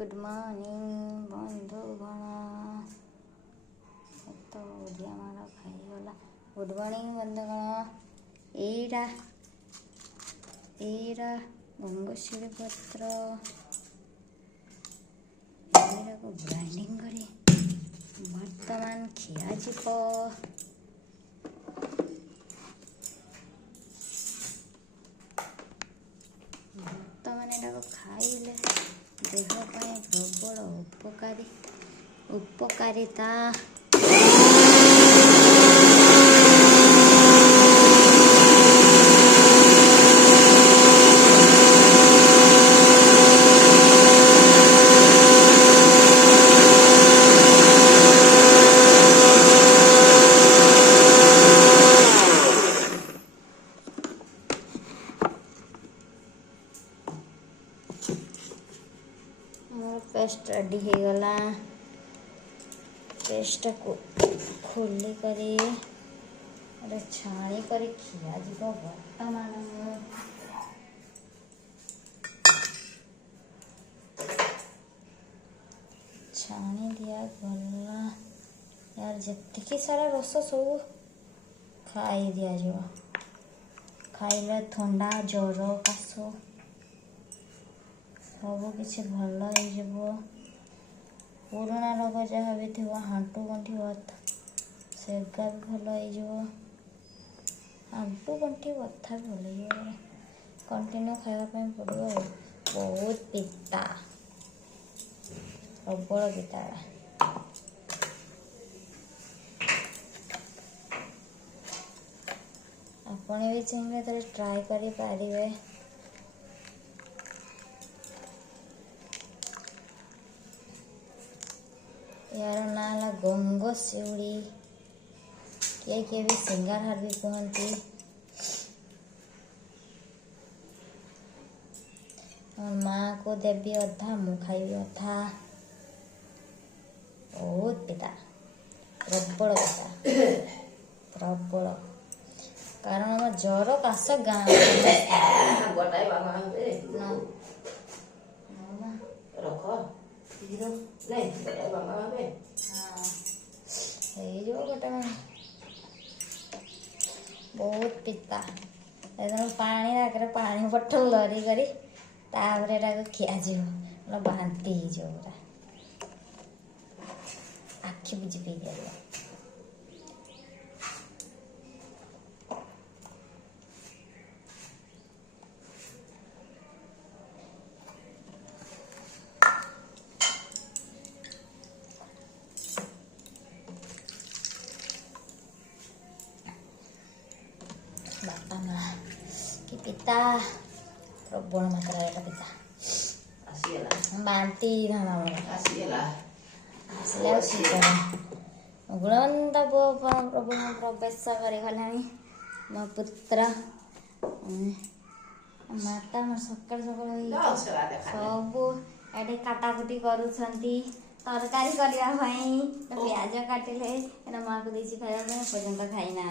Good morning बंधुगण तो ओडिया मार खाईगला गुड मॉर्निंग बंधुगण एरा गंगोशिरी पत्र को ग्राइंडिंग करी बर्तमान खिया जीव बर्तमान एटा खाइले देह प्रबल उपकारिता मोर पेस्ट रेडी हो गला। पेस्ट को खोली करी छाणी करी खिया जीव बर्तमान छाणी दिया गला यार जेतिकी सारा रस सब खाई दिया जीव खाइले थंडा ज्वर काश सब किसी भल हो पुराना रोग जहाँ भी थी हाँटू गंठी बता सेगा भी भल हो हाँटू गंठी बता भी भल हो कंटिन्यू खावाई पड़ो बहुत पिता प्रबल पिता आपने भी चाहिए तो ट्राई करी पारे। यार ना गंगोशिउली किए भी सिंगारहार भी कहती माँ को देवी अधा मु खाइबी अधा बहुत पिता प्रबल पिता प्रबल कारण आम ज्वर काश गाँ बहुत पिता पानी आगे पानी बोतल धरी करी खिया जीव बांती पूरा आखि बुझी पी कर बापा माँ कि पिता प्रबल मात्रा पिता बांती गुणवंत प्रभु प्रवेश करगला मो पुत्र माता मोर सकाल सकाल सब ये काटाकुटी कर तरकारी करने पियाज काटिले माँ को देसी खाया पर्यंत खाई ना।